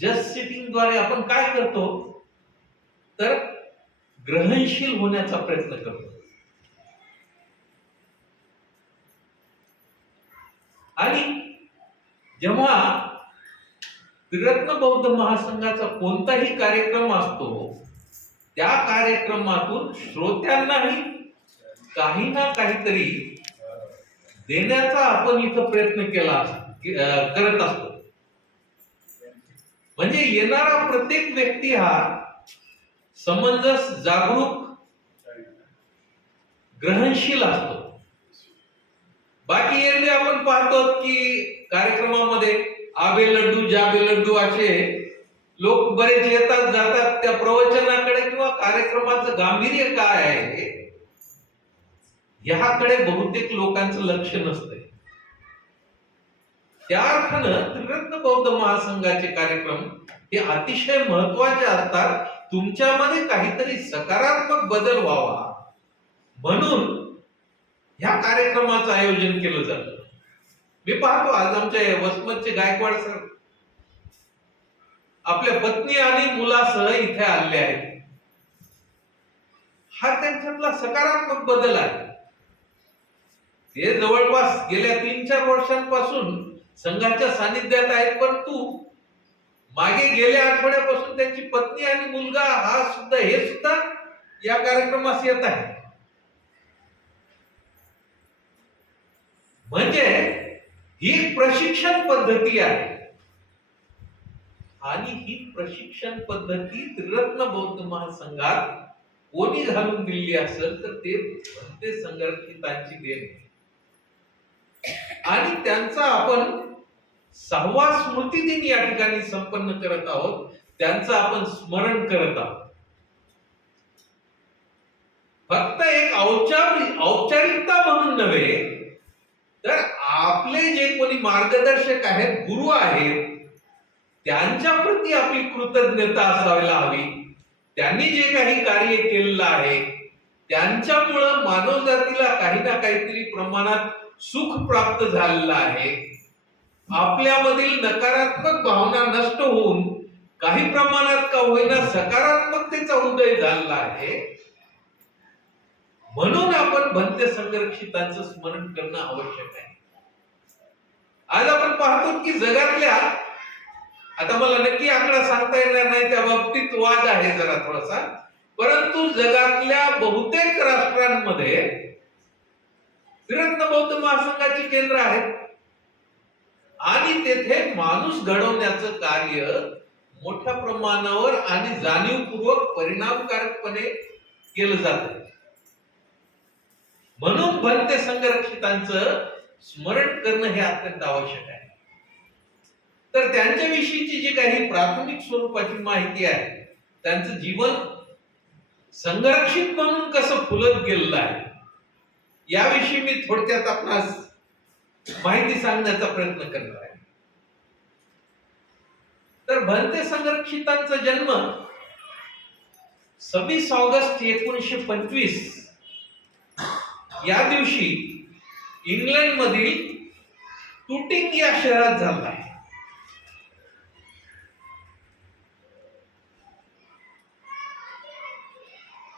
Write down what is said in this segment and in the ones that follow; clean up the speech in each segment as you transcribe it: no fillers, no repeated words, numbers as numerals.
Just sitting द्वारे आपण काय करतो, तर ग्रहणशील होण्याचा प्रयत्न करतो. आणि जेव्हा त्रिरत्न बौद्ध महासंघाचा कोणताही कार्यक्रम असतो, त्या कार्यक्रमातून श्रोत्यांनाही काही ना काहीतरी देण्याचा आपण इथं प्रयत्न करत असतो. म्हणजे येणारा प्रत्येक व्यक्ती हा समंजस, जागरूक, ग्रहणशील असतो. बाकी एरवी आपण पाहतो की कार्यक्रमामध्ये आबे लड्डू जाबे लड्डू असे लोक बरेच येतात जातात, त्या प्रवचनाकडे किंवा कार्यक्रमाचं गांभीर्य काय आहे ह्याकडे बहुतेक लोकांचं लक्ष नसतंय. त्या अर्थानं त्रिरत्न बौद्ध महासंघाचे कार्यक्रम हे अतिशय महत्वाचे असतात. तुमच्यामध्ये काहीतरी सकारात्मक बदल व्हावा म्हणून ह्या कार्यक्रमाचं आयोजन केलं जातं. मी पाहतो आज आमच्या वसमतचे गायकवाड सर आपल्या पत्नी आणि मुलासह इथे आले आहेत. हा त्यांच्यातला सकारात्मक बदल आहे. ते जवळपास गेल्या 3-4 वर्षांपासून संघाच्या सानिध्यात आहेत, परंतु मागे गेल्या आठवड्यापासून त्यांची पत्नी आणि मुलगा हे सुद्धा या कार्यक्रमास येत आहे. म्हणजे ही प्रशिक्षण पद्धती आहे. आणि ही प्रशिक्षण पद्धती त्रिरत्न बौद्ध महासंघात कोणी घालून दिली असेल तर ते भंते संघरक्षितांची देण. आणि त्यांचा आपण 6वा स्मृती दिन या ठिकाणी संपन्न करत आहोत. त्यांचं आपण स्मरण करत आहोत. फक्त एक औपचारिकता म्हणून नव्हे, तर आपले जे कोणी मार्गदर्शक आहेत, गुरु आहेत, त्यांच्या प्रती आपली कृतज्ञता असायला हवी. त्यांनी जे काही कार्य केलेलं आहे त्यांच्यामुळं मानवजातीला काही ना काहीतरी प्रमाणात सुख प्राप्त झालेलं आहे. आपल्यामधील नकारात्मक भावना नष्ट होऊन काही प्रमाणात का होईना सकारात्मकतेचा उदय झालेला आहे. म्हणून आपण भंते संघरक्षितांचं स्मरण करणं आवश्यक आहे. आज आपण पाहतो की जगातल्या, आता मला नक्की आकडा सांगता येणार नाही, त्या बाबतीत वाद आहे जरा थोडासा, परंतु जगातल्या बहुतेक राष्ट्रांमध्ये त्रिरत्न बौद्ध महासंघाची केंद्र आहेत आणि तेथे माणूस घडवण्याचं कार्य मोठ्या प्रमाणावर आणि जाणीवपूर्वक परिणामकारकपणे केलं जातं. म्हणून भंते संघरक्षितांचं स्मरण करणं हे अत्यंत आवश्यक आहे. तर त्यांच्याविषयीची जी काही प्राथमिक स्वरूपाची माहिती आहे, त्यांचं जीवन संघरक्षित म्हणून कसं फुलत गेलेलं आहे, याविषयी मी थोडक्यात आपणास माहिती सांगण्याचा प्रयत्न करणार आहे. तर भंते संघरक्षितांचा जन्म 26 ऑगस्ट 1925 या दिवशी इंग्लंड मधील टुटिंग या शहरात झाला आहे.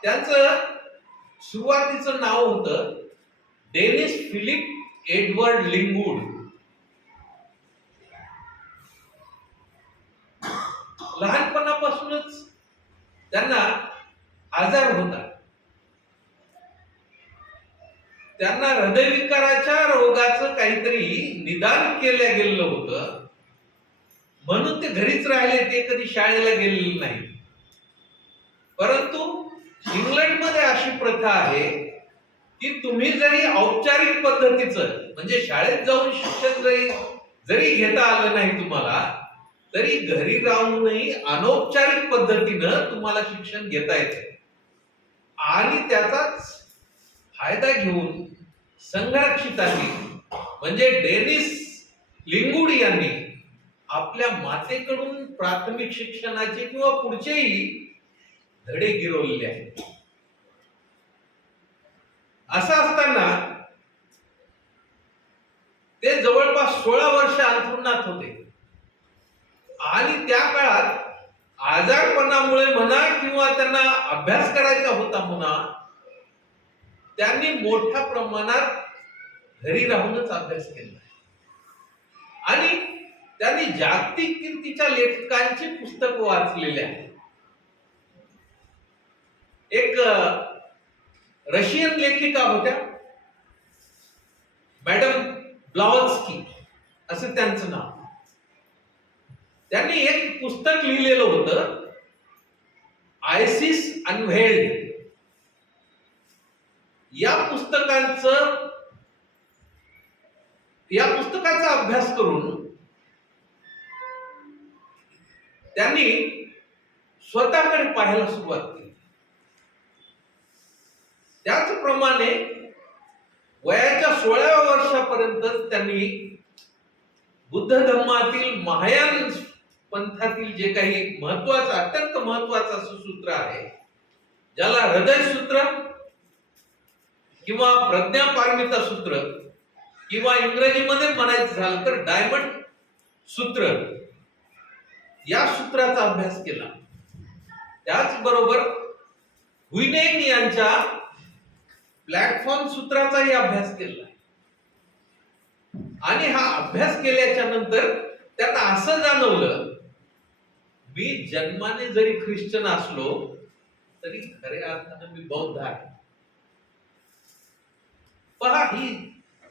त्यांचं सुरुवातीचं नाव होतं डेनिस फिलिप एडवर्ड लिंगवूड. लहानपणापासूनच त्यांना आजार होता. त्यांना हृदयविकाराच्या रोगाचं काहीतरी निदान केलं गेलं होतं, म्हणून ते घरीच राहिले. ते कधी शाळेला गेलेले नाही. परंतु इंग्लंडमध्ये अशी प्रथा आहे की तुम्ही जरी औपचारिक पद्धतीचं म्हणजे शाळेत जाऊन शिक्षण जरी घेता आलं नाही तुम्हाला, तरी घरी राहूनही अनौपचारिक पद्धतीनं तुम्हाला शिक्षण घेता येतं. आणि त्याचाच फायदा घेऊन संघरक्षितांनी म्हणजे डेनिस लिंगवूड यांनी आपल्या मातेकडून प्राथमिक शिक्षणाचे किंवा पुढचेही धडे गिरवलेले आहेत. असं असताना ते जवळपास 16 वर्ष अंथरुणात होते. आणि त्या काळात आजारपणामुळे म्हणा किंवा त्यांना अभ्यास करायचा होता म्हणा, त्यांनी मोठ्या प्रमाणात घरी राहूनच अभ्यास केला आणि त्यांनी जागतिक कीर्तीच्या लेखकांची पुस्तकं वाचलेली आहेत. एक रशियन लेखिका होत्या, मॅडम ब्लावत्स्की असं त्यांचं नाव. त्यांनी एक पुस्तक लिहिलेलं होतं, आयसिस अनव्हेल्ड. या पुस्तकाचा अभ्यास करून त्यांनी स्वतःकडे पाहायला सुरुवात केली. त्याचप्रमाणे वयाच्या 16व्या वर्षापर्यंत त्यांनी बुद्ध धर्मातील महायान पंथातील जे काही महत्वाचं, अत्यंत महत्वाचं असं सूत्र आहे, ज्याला हृदय सूत्र किंवा प्रज्ञापारमिता सूत्र किंवा इंग्रजीमध्ये म्हणायचं झालं तर डायमंड सूत्र, या सूत्राचा अभ्यास केला. त्याचबरोबर हुइनेन यांच्या प्लॅटफॉर्म सूत्राचाही अभ्यास केला. आणि हा अभ्यास केल्याच्या नंतर त्यांना असं जाणवलं, मी जन्माने जरी ख्रिश्चन असलो तरी खऱ्या अर्थानं मी बौद्ध आहे. पहा, ही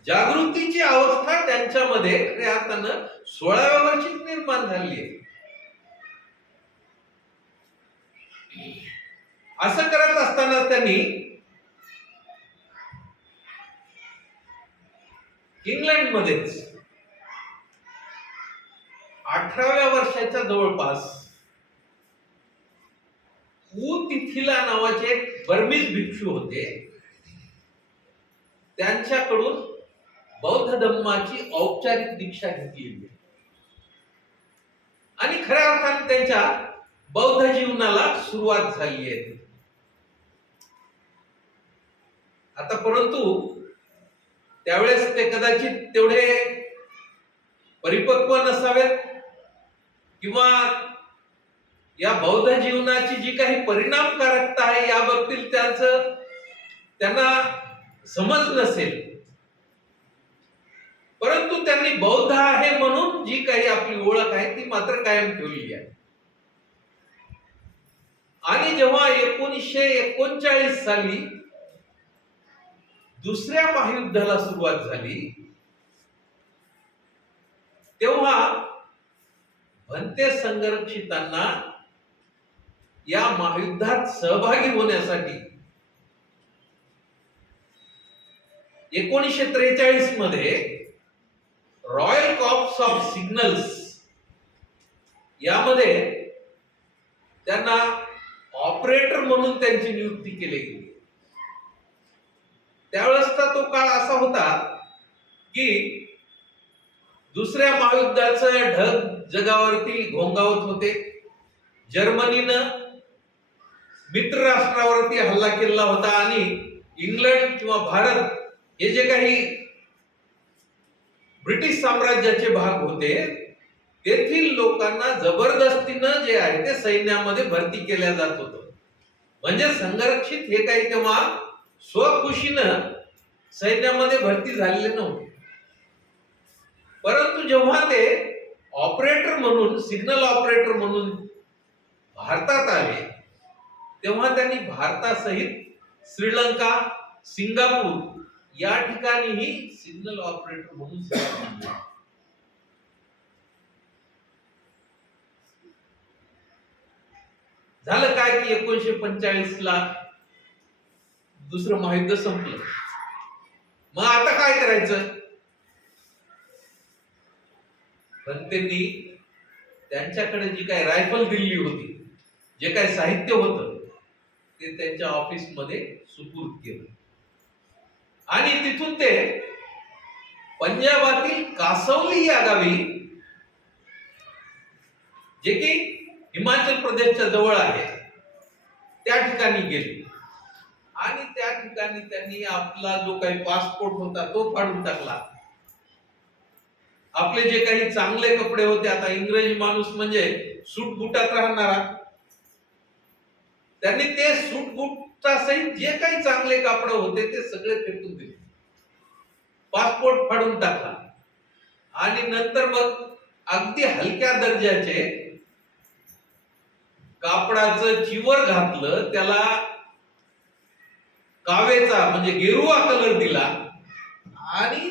जागृतीची अवस्था त्यांच्यामध्ये खऱ्या अर्थानं 16व्या वर्षी निर्माण झाली आहे. असं करत असताना त्यांनी इंग्लंडमध्येच 18व्या वर्षाच्या जवळपास ऊ तिथिला नावाचे एक बर्मीज भिक्षू होते, त्यांच्याकडून बौद्ध धर्माची औपचारिक दीक्षा घेतली आणि खऱ्या अर्थाने त्यांच्या बौद्ध जीवनाला सुरुवात झाली आहे. आता परंतु त्यावेळेस ते कदाचित तेवढे परिपक्व नसावेत किंवा या बौद्ध जीवनाची जी काही परिणामकारकता आहे या बाबतीत त्यांना समज नसेल. परंतु त्यांनी बौद्ध आहे म्हणून जी काही आपली ओळख आहे ती मात्र कायम ठेवली आहे. आणि जेव्हा 1939 साली दुसऱ्या महायुद्धाला सुरुवात झाली, तेव्हा भंते संरक्षितांना या महायुद्धात सहभागी होण्यासाठी 1943 मध्ये रॉयल कॉर्प्स ऑफ सिग्नल्स यामध्ये त्यांना ऑपरेटर म्हणून त्यांची नियुक्ती केली गेली. त्यावेळेसचा तो काळ असा होता की दुसऱ्या महायुद्धाचं ढग जगावरती घोंगावत होते. जर्मनीनं मित्र राष्ट्रावरती हल्ला केला होता आणि इंग्लंड किंवा भारत हे जे काही ब्रिटिश साम्राज्याचे भाग होते तेथील लोकांना जबरदस्तीनं जे आहे ते सैन्यामध्ये भरती केल्या जात होतं. म्हणजे संरक्षित हे काही तेव्हा स्वखुशीनं सैन्यामध्ये भरती झालेले नव्हते. परंतु जेव्हा ते ऑपरेटर म्हणून, सिग्नल ऑपरेटर म्हणून भारतात आले, तेव्हा त्यांनी भारतासहित श्रीलंका, सिंगापूर या ठिकाणीही सिग्नल ऑपरेटर म्हणून सेवा दिली. झालं काय की 1945 ला दुसरं महायुद्ध संपलं. मग आता काय करायचं? पण त्यांनी त्यांच्याकडे जी काही रायफल दिल्ली होती, जे काही साहित्य होतं ते त्यांच्या ऑफिस मध्ये सुपूर्द केलं आणि तिथून ते पंजाबातील कासौली या गावी, जे की हिमाचल प्रदेशच्या जवळ आहे, त्या ठिकाणी गेले आणि त्या ठिकाणी त्यांनी आपला जो काही पासपोर्ट होता तो फाडून टाकला आपले जे काही चांगले कपडे होते, आता इंग्रजी माणूस म्हणजे सूट बुटात राहणारा, त्यांनी ते सूट बुटचा सहित जे काही चांगले कापड होते ते सगळे फेकून दिले, पासपोर्ट फाडून टाकला, आणि नंतर मग अगदी हलक्या दर्जाचे कापडाचं चिवर घातलं, त्याला कावेचा म्हणजे गेरुवा कलर दिला, आणि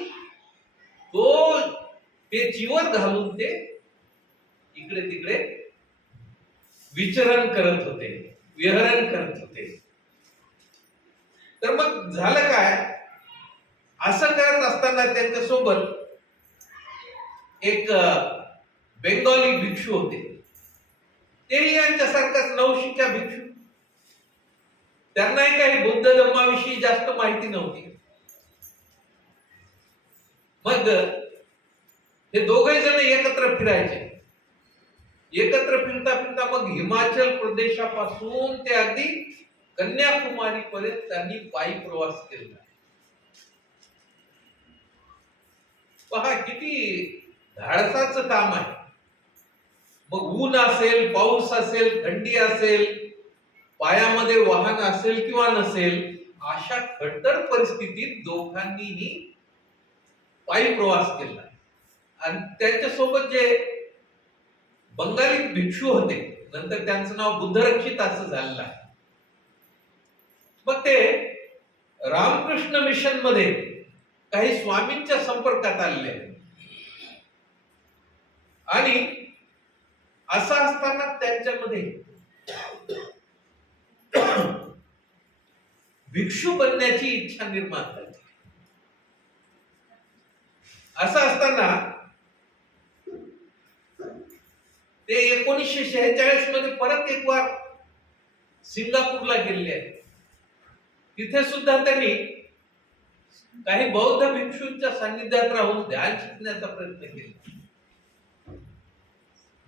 तो ते चिवर घालून ते इकडे तिकडे विचरण करत होते, विहरण करत होते. तर मग झालं काय, असं करत असताना त्यांच्यासोबत एक बेंगॉली भिक्षू होते, तेही यांच्यासारखाच नवशिक्या भिक्षू. त्यांनाही काही बुद्ध धर्माविषयी जास्त माहिती नव्हती. मग हे दोघे जण एकत्र फिरायचे. एकत्र फिरता फिरता मग हिमाचल प्रदेशापासून ते अगदी कन्याकुमारी पर्यंत त्यांनी पायी प्रवास केला. पहा किती धाडसाचं काम आहे. मग ऊन असेल, पाऊस असेल, थंडी असेल, पायामध्ये वाहन असेल किंवा नसेल, अशा खडतर परिस्थितीत दोघांनीही पायी प्रवास केला. आणि त्यांच्यासोबत जे बंगाली भिक्षू होते, नंतर त्यांचं नाव बुद्धरक्षित असं झालेलं आहे. मग ते रामकृष्ण मिशन मध्ये काही स्वामींच्या संपर्कात आलेले आहेत. आणि असं असताना त्यांच्यामध्ये भिक्षू बनण्याची इच्छा निर्माण झाली. असं असताना ते 1946 मध्ये परत एक वार सिंगापूरला गेलेले आहेत. तिथे सुद्धा त्यांनी काही बौद्ध भिक्षूंच्या सान्निध्यात राहून ध्यान शिकण्याचा प्रयत्न केला.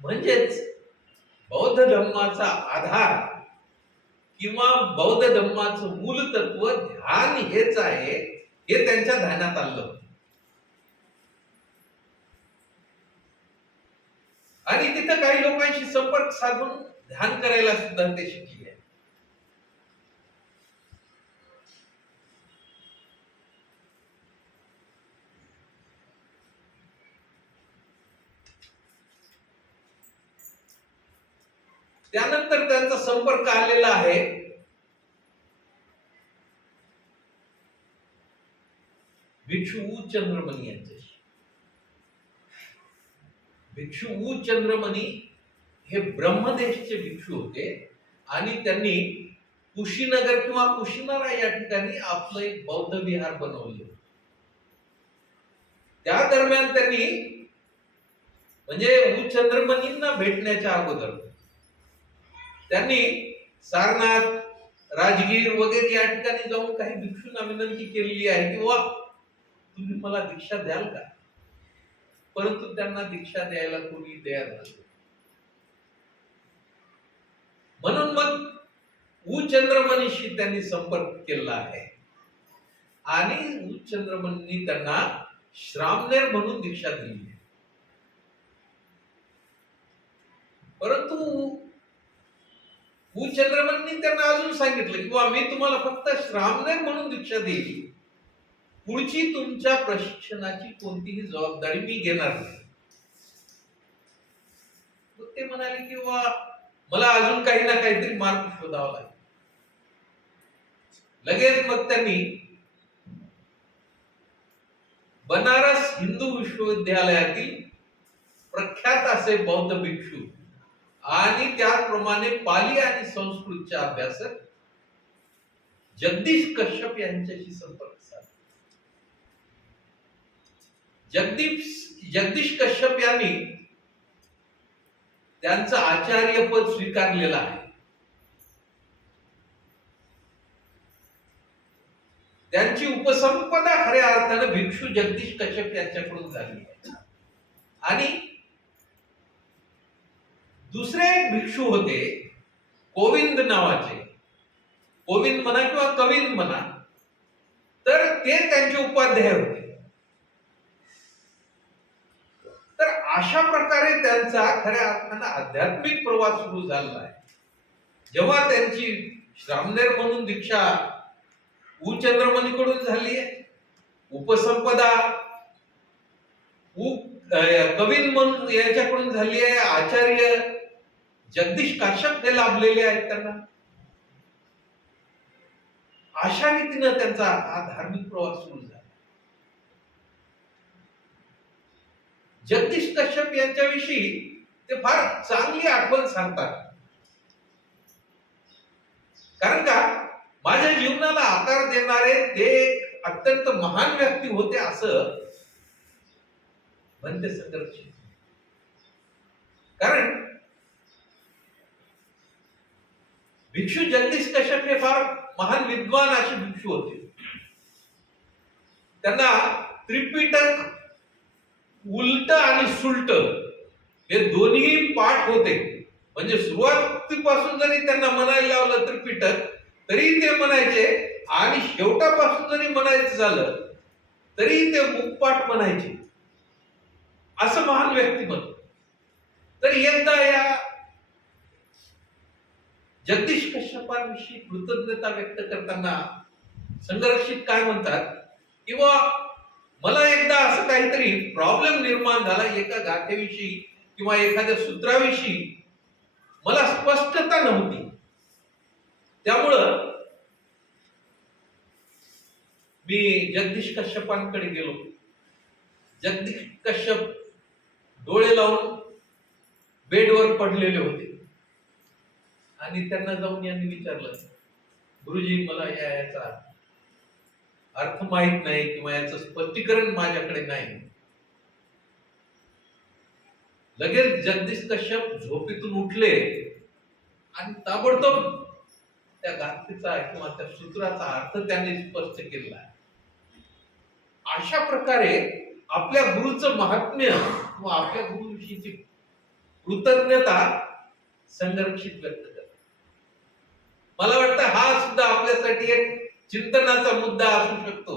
म्हणजेच बौद्ध धर्माचा आधार किंवा बौद्ध धर्माचं मूल तत्व ध्यान हेच आहे, हे त्यांच्या ध्यानात आलं. आणि तिथं काही लोकांशी संपर्क साधून ध्यान करायला सुद्धा ते शिकले. त्यानंतर त्यांचा संपर्क आलेला आहे भिक्षू ऊ चंद्रमणी यांच्याशी. भिक्षू ऊ चंद्रमणी हे ब्रह्मदेशचे भिक्षू होते आणि त्यांनी कुशीनगर किंवा कुशीनारा या ठिकाणी आपलं एक बौद्ध विहार बनवले. त्या दरम्यान त्यांनी म्हणजे ऊ चंद्रमणींना भेटण्याच्या अगोदर त्यांनी सारनाथ, राजगीर वगैरे या ठिकाणी जाऊन काही भिक्षूंना विनंती केलेली आहे की वा तुम्ही मला दीक्षा द्याल का, परंतु त्यांना दीक्षा द्यायला कोणी तयार नव्हते. म्हणून मग ऊ चंद्रमणीशी त्यांनी संपर्क केला आहे आणि ऊ चंद्रमणींनी त्यांना श्रामणेर म्हणून दीक्षा दिली. परंतु ऊ चंद्रमणींनी त्यांना अजून सांगितलं की मी तुम्हाला फक्त श्रामणेर म्हणून दीक्षा देईल, पुढची तुमच्या प्रशिक्षणाची कोणतीही जबाबदारी मी घेणार नाही. ते म्हणाले की मला अजून काही ना काहीतरी मार्ग शोधावा लागेल. लगेच मग त्यांनी बनारस हिंदू विश्वविद्यालयातील प्रख्यात असे बौद्ध भिक्षू आणि त्याचप्रमाणे पाली आणि संस्कृतचे अभ्यासक जगदीश कश्यप यांच्याशी संपर्क साधला. जगदीश कश्यप यांनी त्यांचं आचार्यपद स्वीकारलेलं आहे. त्यांची उपसंपदा खऱ्या अर्थानं भिक्षू जगदीश कश्यप यांच्याकडून झाली आहे. आणि दुसरे एक भिक्षू होते कोविंद नावाचे, कोविंद म्हणा किंवा कविंद म्हणा, तर ते त्यांचे उपाध्याय होते. अशा प्रकारे त्यांचा खऱ्या अर्थानं आध्यात्मिक प्रवास सुरू झाला आहे. जेव्हा त्यांची श्रामणेर म्हणून दीक्षा चंद्रमणीकडून झाली आहे, उपसंपदा कवीन म्हणून यांच्याकडून झाली आहे, आचार्य जगदीश काश्यप हे लाभलेले आहेत त्यांना. अशा रीतीनं त्यांचा हा धार्मिक प्रवास सुरू झाला. जगदीश कश्यप यांच्याविषयी ते फार चांगली आठवण सांगतात. कारण का, माझ्या जीवनाला आकार देणारे ते एक अत्यंत महान व्यक्ती होते असं म्हणते संघर्ष. कारण भिक्षू जगदीश कश्यप हे फार महान विद्वान असे भिक्षू होते. त्यांना त्रिपिटक उलट आणि सुलट हे दोन्ही पाठ होते. म्हणजे सुरुवातीपासून जरी त्यांना म्हणायला लावलं त्रिपिटक तरी ते म्हणायचे, आणि शेवटापासून जरी म्हणायचं झालं तरी ते मुखपाठ म्हणायचे. असं महान व्यक्तिमत्व. तर एकदा या जगदीश कश्यपांविषयी कृतज्ञता व्यक्त करताना संघर्षित काय म्हणतात, किंवा मला एकदा असं काहीतरी प्रॉब्लेम निर्माण झाला एका गाथेविषयी किंवा एखाद्या सूत्राविषयी मला स्पष्टता नव्हती. त्यामुळं मी जगदीश कश्यपांकडे गेलो. जगदीश कश्यप डोळे लावून बेडवर पडलेले होते आणि त्यांना जाऊन यांनी विचारलं, गुरुजी मला याचा अर्थ माहित नाही किंवा याचं स्पष्टीकरण माझ्याकडे नाही. लगेच जगदीश कश्यप झोपेतून उठले आणि ताबडतोब त्या गाथेचा किंवा त्या सूत्राचा अर्थ त्यांनी स्पष्ट केला. अशा प्रकारे आपल्या गुरुचं महात्म्य किंवा आपल्या गुरुविषयीची कृतज्ञता संघर्षित व्यक्त करतात. मला वाटतं हा सुद्धा आपल्यासाठी एक चिंतनाचा मुद्दा असू शकतो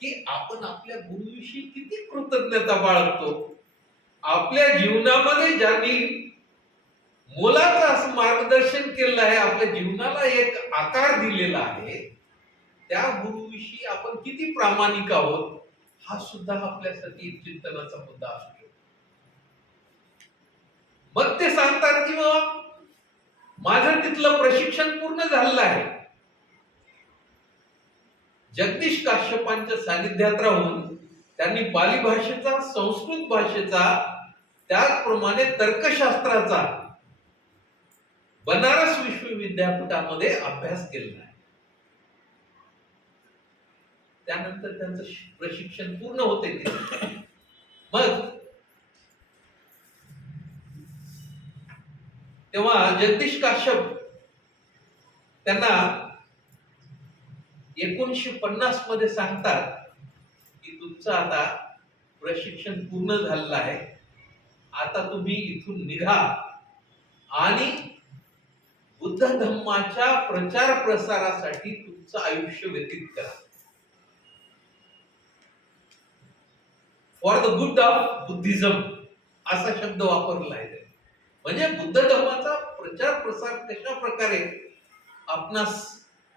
की आपण आपल्या गुरुविषयी किती कृतज्ञता बाळगतो. आपल्या जीवनामध्ये ज्यांनी मोलाचं असं मार्गदर्शन केलं आहे, आपल्या जीवनाला एक आकार दिलेला आहे, त्या गुरुविषयी आपण किती प्रामाणिक आहोत हा सुद्धा आपल्यासाठी एक चिंतनाचा मुद्दा असू शकतो. मग ते सांगतात की माझं तिथलं प्रशिक्षण पूर्ण झालेलं आहे. जगदीश काश्यपांच्या सानिध्यात राहून त्यांनी पाली भाषेचा, संस्कृत भाषेचा, त्याचप्रमाणे तर्कशास्त्राचा बनारस विश्वविद्यापीठामध्ये अभ्यास केला आहे. त्यानंतर त्यांचं प्रशिक्षण पूर्ण होते. मग तेव्हा जगदीश काश्यप त्यांना 1950 मध्ये सांगतात की तुमचं आता प्रशिक्षण पूर्ण झालेलं आहे, आता तुम्ही इथून निघा आणि बुद्ध धम्माच्या प्रचार प्रसारासाठी तुमचं आयुष्य व्यतीत करा. For the good of Buddhism असा शब्द वापरला आहे. म्हणजे बुद्ध धर्माचा प्रचार प्रसार कशा प्रकारे आपणास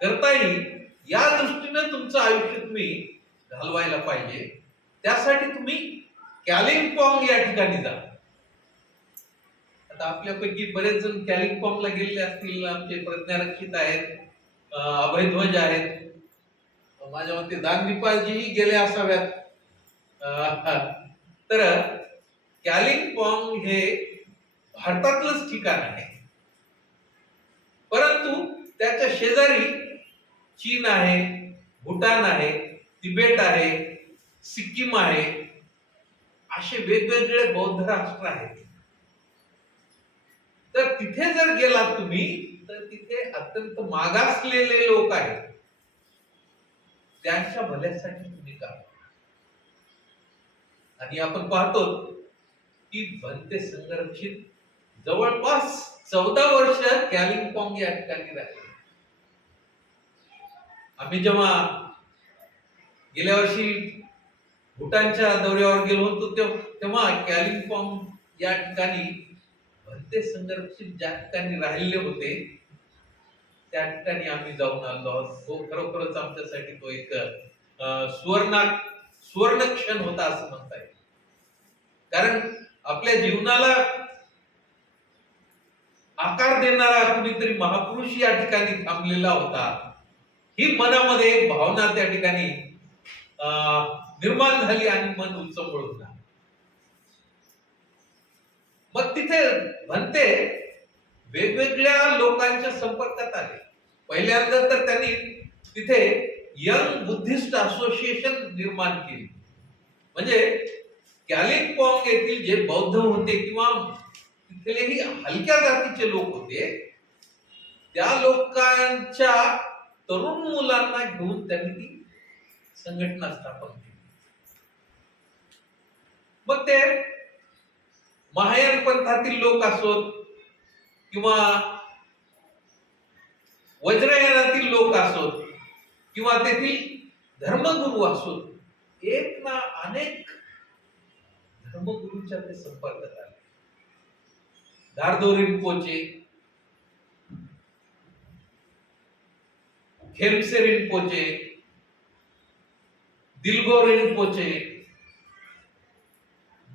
करता येईल या दृष्टीने तुमचं आयुष्य तुम्ही घालवायला पाहिजे. त्यासाठी तुम्ही कॅलिम्पॉंग या ठिकाणी जा. आता आपल्यापैकी बरेच जण कॅलिम्पॉंगला गेलेले असतील. आमचे प्रज्ञारक्षित आहेत, अभयध्वज आहेत, माझ्या मते दानदीपालजीही गेले असाव्यात. तर कॅलिम्पॉंग हे भारतातलंच ठिकाण आहे, परंतु त्याच्या शेजारी चीन आहे, भूटान आहे, तिबेट आहे, सिक्कीम आहे, असे वेगवेगळे बौद्ध राष्ट्र आहेत. तर तिथे जर गेलात तुम्ही तर तिथे अत्यंत मागासलेले लोक आहेत. त्यांच्या भल्यासाठी तुम्ही करा. आणि आपण पाहतो की भंते संरक्षित जवळपास 14 वर्ष कॅलिम्पॉंग या ठिकाणी राहिले. आम्ही जेव्हा गेल्या वर्षी भूटानच्या दौऱ्यावर गेलो होतो तेव्हा कॅलिम्पॉंग या ठिकाणी भलते संरक्षित ज्या ठिकाणी राहिले होते त्या ठिकाणी आम्ही जाऊन आलो आहोत. तो खरोखरच आमच्यासाठी तो एक सुवर्ण क्षण होता असं म्हणता येईल. कारण आपल्या जीवनाला आकार देणारा कुणीतरी महापुरुष या ठिकाणी थांबलेला होता. ही मनामध्ये एक भावना त्या ठिकाणी निर्माण झाली आणि मन उचंबळून झालं. मग तिथे म्हणते वेगवेगळ्या लोकांच्या संपर्कात आले. पहिल्यांदा तर त्यांनी तिथे यंग बुद्धिस्ट असोसिएशन निर्माण केली. म्हणजे कॅलिम्पॉंग येथील जे बौद्ध होते किंवा तिथलेही हलक्या जातीचे लोक होते त्या लोकांच्या तरुण मुलांना घेऊन त्यांनी ती संघटना स्थापन केली. मग ते महायान पंथातील लोक असोत किंवा वज्रयानातील लोक असोत किंवा तेथील धर्मगुरू असोत, एक ना अनेक धर्मगुरूंच्या ते संपर्कात आले. दारदो रिंपोचे, खेमसे रिंपोचे, दिलगो रिंपोचे,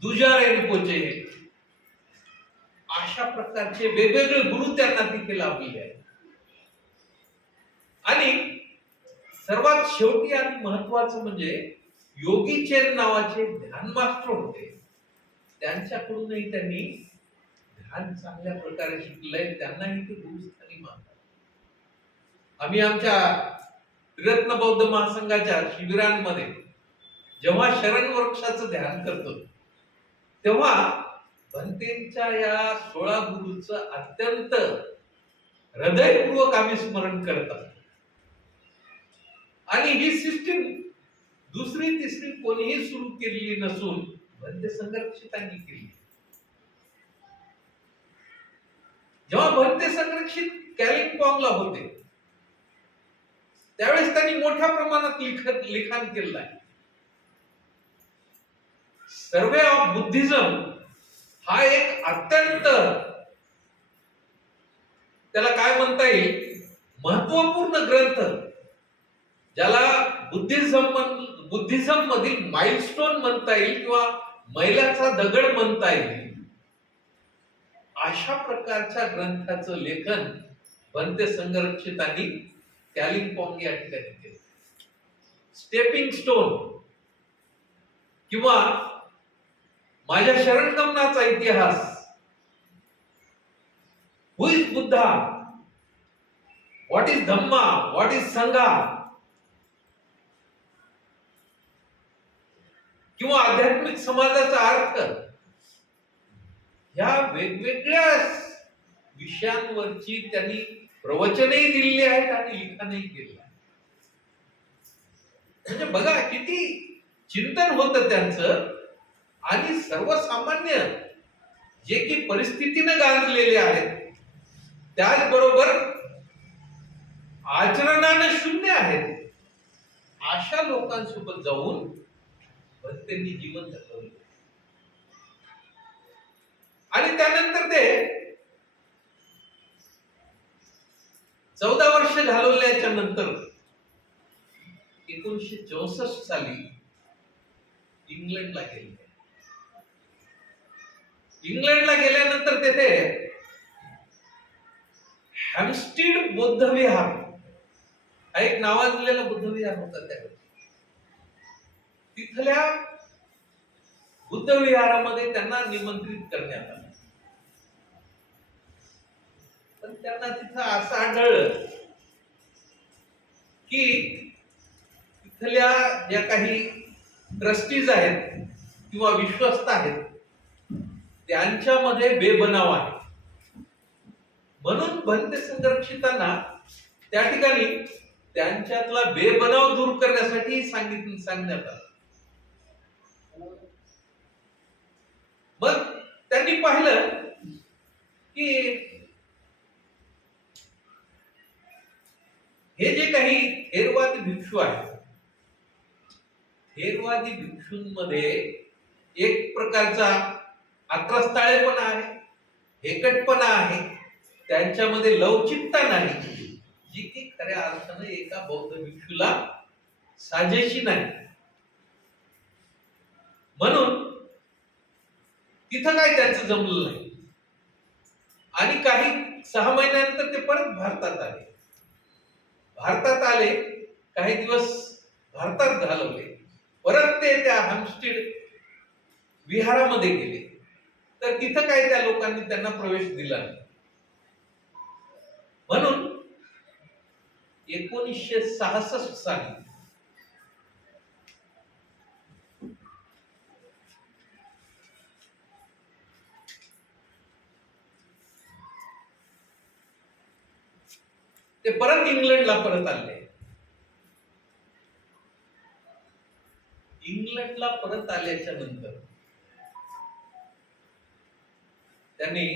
दुजा रिंपोचे, अशा प्रकारचे वेगवेगळे गुरु त्यांना तिथे लाभलेले आहेत. आणि सर्वात शेवटी आणि महत्वाचं म्हणजे योगी चेन नावाचे ध्यान मास्टर होते. त्यांच्याकडूनही त्यांनी ध्यान चांगल्या प्रकारे शिकलंय. त्यांनाही ते गुरुस्थानी मानतात. आम्ही आमच्या त्रिरत्न बौद्ध महासंघाच्या शिबिरांमध्ये जेव्हा शरण वृक्षाचं ध्यान करतो तेव्हा भंतेंच्या या 16 गुरूंचं अत्यंत हृदयपूर्वक आम्ही स्मरण करत असतो. आणि ही सिस्टीम दुसरी तिसरी कोणीही सुरू केलेली नसून भंते संरक्षितांनी केली. जेव्हा भंते संरक्षित कॅलिम्पॉंगला होते त्यावेळेस त्यांनी मोठ्या प्रमाणात लिखाण केलं आहे. सर्वे ऑफ बुद्धिझम हा एक अत्यंत त्याला काय म्हणता येईल महत्वपूर्ण ग्रंथ, ज्याला बुद्धिझम मधील माइलस्टोन म्हणता येईल किंवा मैलाचा दगड म्हणता येईल, अशा प्रकारच्या ग्रंथाचं लेखन भंते संरक्षितांनी कॅलिम्पॉंग या ठिकाणी केलं. स्टेपिंग स्टोन किंवा माझ्या शरणगमनाचा इतिहास, who is Buddha, what is Dhamma, what is Sangha, किंवा आध्यात्मिक समाजाचा अर्थ, या वेगवेगळ्या विषयांवरची त्यांनी प्रवचनही दिलेली आहेत आणि लिखाणही केले आहे. म्हणजे बघा किती चिंतन होतं त्यांचं. आणि सर्वसामान्य जे की परिस्थितीने गांजलेले आहेत त्याचबरोबर आचरणाने शून्य आहेत अशा लोकांसोबत जाऊन भक्तांनी जीवन जगवलं. आणि त्यानंतर ते 14 वर्ष घालवल्याच्या नंतर 1964 साली इंग्लंडला गेले. इंग्लंडला गेल्यानंतर तेथे हॅम्स्टीड बौद्ध विहार हा एक नावाजलेला बुद्ध विहार होता. त्यावेळी तिथल्या बुद्ध विहारामध्ये त्यांना निमंत्रित करण्यात आलं. पण त्यांना तिथं असं आढळलं की तिथल्या ज्या काही ट्रस्टीज आहेत किंवा विश्वस्त आहेत त्यांच्यामध्ये बेबनाव आहे. म्हणून भंते संरक्षितांना त्या ठिकाणी त्यांच्यातला बेबनाव दूर करण्यासाठी सांगण्यात आलं. मग त्यांनी पाहिलं की हे जे काही थेरवादी भिक्षू आहेत थेरवादी भिक्षूंमध्ये एक प्रकारचा आत्रस्ताळेपणा आहे, हेकटपणा आहे, त्यांच्यामध्ये लवचिकता नाही, जी की खऱ्या अर्थानं एका बौद्ध भिक्षूला साजेशी नाही. म्हणून तिथं काय त्यांचं जमलं नाही आणि काही 6 महिन्यानंतर ते परत भारतात आले. भारतात आले, काही दिवस भारतात घालवले, परत ते त्या हॅम्पस्टेड विहारामध्ये गेले. तर तिथं काय त्या लोकांनी त्यांना प्रवेश दिला नाही. म्हणून 1966 साली ते परत इंग्लंडला परत आले. इंग्लंडला परत आल्याच्या नंतर त्यांनी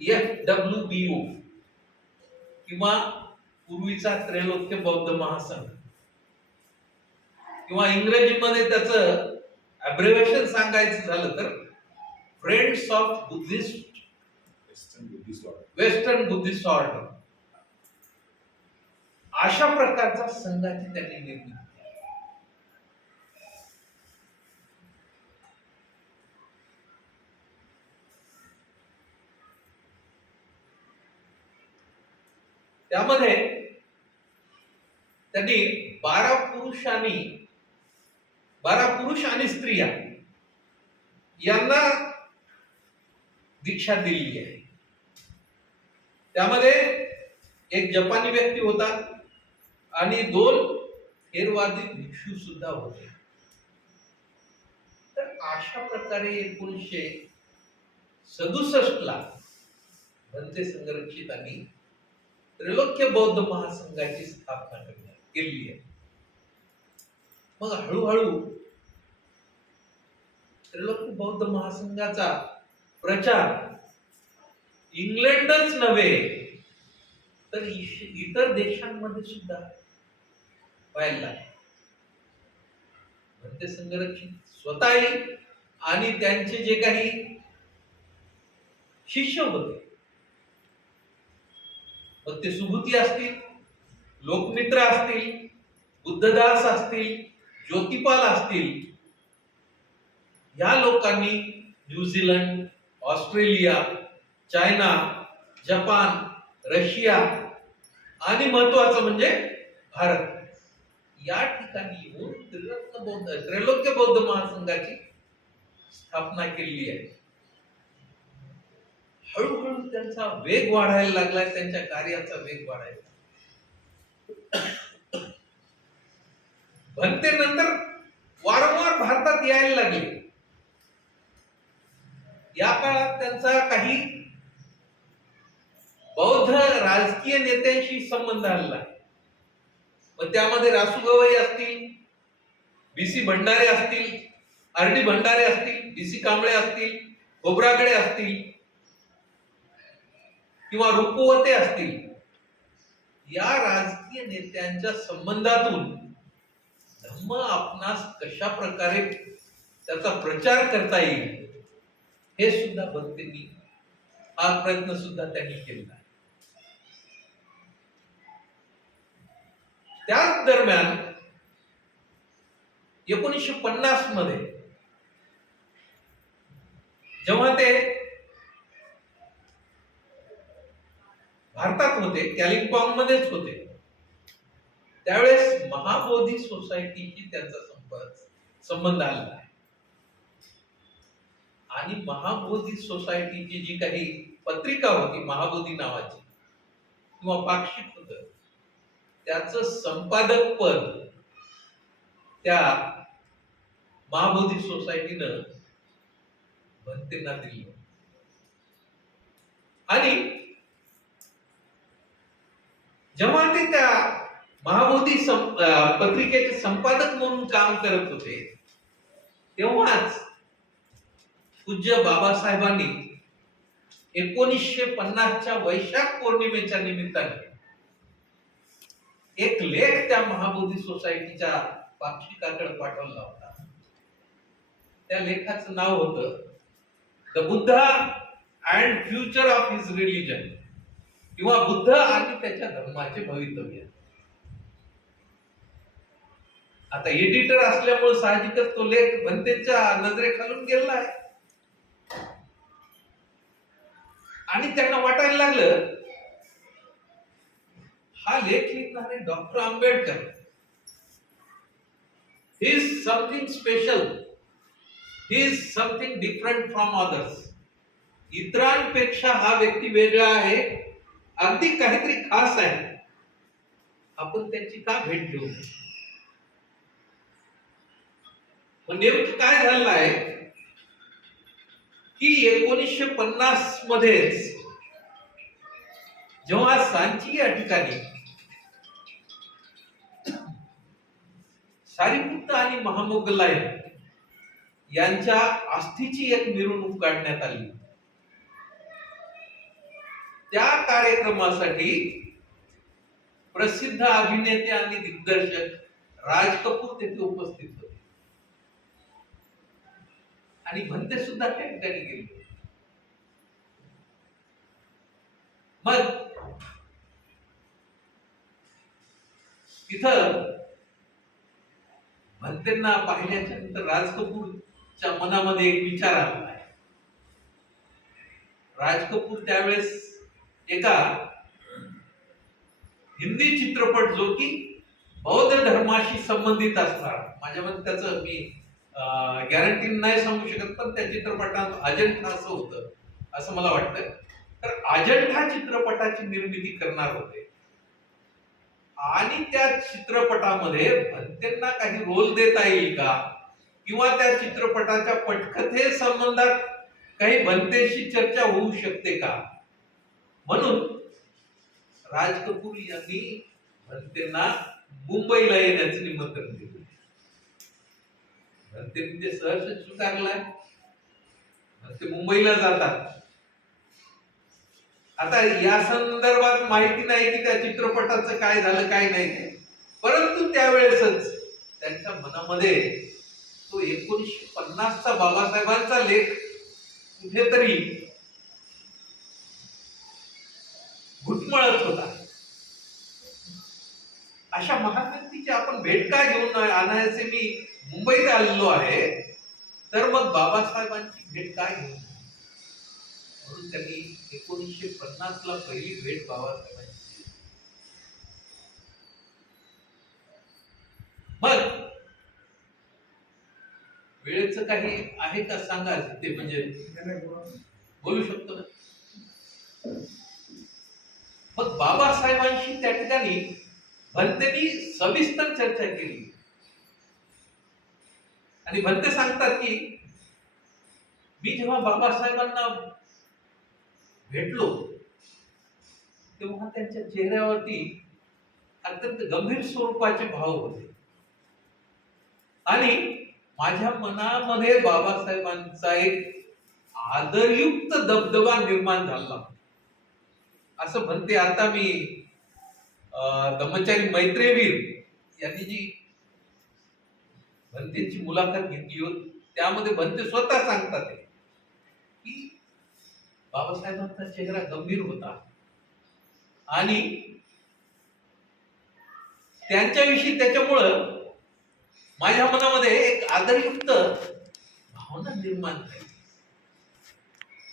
FWBO किंवा पूर्वीचा त्रैलोक्य बौद्ध महासंघ किंवा इंग्रजीमध्ये त्याचं अब्रिव्हिएशन सांगायचं झालं तर friends of western Buddhist order, अशा प्रकारचा संघाची त्यांनी निर्मिती केली. त्यामध्ये त्यांनी 12 पुरुष आणि स्त्रिया यांना दीक्षा दिली आहे. त्यामध्ये एक जपानी व्यक्ती होता आणि 2 थेरवादी भिक्षू सुद्धा होते. तर अशा प्रकारे 1967 ला भंते संघरक्षितांनी त्रैलोक्य बौद्ध महासंघाची स्थापना केली आहे. मग हळूहळू त्रैलोक्य बौद्ध महासंघाचा प्रचार इंग्लंडच नव्हे तर इतर देशांमध्ये सुद्धा व्हायला लागला. भंते संघरक्षित स्वतःही आणि त्यांचे जे काही शिष्य होते, मग ते सुभूती असतील, लोकमित्र असतील, बुद्धदास असतील, ज्योतिपाल असतील, या लोकांनी New Zealand, Australia, China, Japan, Russia आणि महत्वाचं म्हणजे भारत या ठिकाणी येऊन त्रैलोक्य बौद्ध महासंघाची स्थापना केली आहे. हळूहळू त्यांचा वेग वाढायला लागलाय, त्यांच्या कार्याचा वेग वाढायला. भंते नंतर वारंवार भारतात यायला लागले. या काळात त्यांचा काही बौद्ध राजकीय नेत्यांशी संबंध आला. मग त्यामध्ये रासूगवई असतील, BC भंडारे असतील, RD भंडारे असतील, BC कांबळे असतील, खोब्रागडे असतील किंवा रुपवते असतील, या राजकीय नेत्यांच्या संबंधातून धम्म आपणास कशा प्रकारे त्याचा प्रचार करता येईल हे सुद्धा भक्तांनी, हा प्रयत्न सुद्धा त्यांनी केला. त्याच दरम्यान 1950 मध्ये जेव्हा ते भारतात होते, कॅलिम्पॉंग मध्येच होते, त्यावेळेस महाबोधी सोसायटीशी त्यांचा संबंध आला आहे. आणि महाबोधी सोसायटीची जी काही पत्रिका होती महाबोधी नावाची किंवा पाक्षिक होत, त्याचं संपादक पद त्या महाबोधी सोसायटीनं भंतेंना दिलं. आणि जेव्हा ते त्या महाबोधी पत्रिकेचे संपादक म्हणून काम करत होते, तेव्हाच पूज्य बाबासाहेबांनी 1950च्या वैशाख पौर्णिमेच्या निमित्ताने एक लेख त्या महाबोधी सोसायटीच्या पाक्षिकाकडे पाठवला होता. त्या लेखाचं नाव होतं the Buddha and future of his religion, किंवा बुद्ध आणि त्याच्या धर्माचे भवितव्य. आता एडिटर असल्यामुळे साहजिकच तो लेख भंतेच्या नजरेखालून गेला आहे आणि त्यांना वाटायला लागलं हा लेख लिहिणारे doctor Ambedkar he is something special, he is something different from others. इतरांपेक्षा हा व्यक्ती वेगळा आहे, अगदी काहीतरी खास आहे. आपण त्यांची का भेट घेऊ नये? पण नेमकं काय झालं आहे की 1950 मध्येच जेव्हा सांची या ठिकाणी सारीपुत्त आणि महामोगलाई यांच्या अस्थीची एक मिरवणूक काढण्यात आली. त्या कार्यक्रमासाठी प्रसिद्ध अभिनेते आणि दिग्दर्शक राज कपूर तेथे उपस्थित होते आणि भंते सुद्धा त्या ठिकाणी गेले. मग तिथं भंतेंना पाहिल्याच्या नंतर राज कपूरच्या मनामध्ये एक विचार आला आहे. राज कपूर त्यावेळेस एका हिंदी चित्रपट जो की बौद्ध धर्माशी संबंधित असणार, माझ्या मते त्याचं मी गॅरंटी नाही सांगू शकत, पण त्या चित्रपटात अजंठा असं होतं असं मला वाटतं. तर अजंठा चित्रपटाची निर्मिती करणार होते आणि त्या चित्रपटामध्ये भंतेंना काही रोल देता येईल का, किंवा त्या चित्रपटाच्या पटकथे संबंधात काही भंतेशी चर्चा होऊ शकते का, म्हणून राज कपूर यांनी भंतेंना मुंबईला येण्याचं निमंत्रण दिलं. भंतेंनी ते सहर्ष स्वीकारलंय. ते मुंबईला जातात. आता या संदर्भात माहिती नाही की त्या चित्रपटाचं काय झालं काय नाही, परंतु त्यावेळेसच त्यांच्या मनामध्ये तो 1950चा बाबासाहेबांचा लेख कुठेतरी घुटमळत होता. अशा महान व्यक्तीची आपण भेट का घेऊन आणायचे मी मुंबईत आलेलो आहे, तर मग बाबासाहेबांची भेट काय घेऊन? म्हणून त्यांनी 1950 ला पहिली भेट बाबासाहेबांची. मग वेळेचं काही आहे का सांगा, ते म्हणजे बोलू शकतो ना. मग बाबासाहेबांशी त्या ठिकाणी भंतेंनी सविस्तर चर्चा केली आणि भंते सांगतात की मी जेव्हा बाबासाहेबांना भेटलो तेव्हा त्यांच्या चेहऱ्यावरती अत्यंत गंभीर स्वरूपाचे भाव होते आणि माझ्या मनामध्ये बाबासाहेबांचा एक आदरयुक्त दबदबा निर्माण झाला. असं भंते, आता मी ब्रह्मचारी मैत्रेयवीर यांनी जी भंतेची मुलाखत घेतली होती त्यामध्ये भंते स्वतः सांगतात की बाबासाहेबांचा चेहरा गंभीर होता आणि त्यांच्याविषयी त्याच्यामुळं माझ्या मनामध्ये एक आदरयुक्त भावना निर्माण झाली.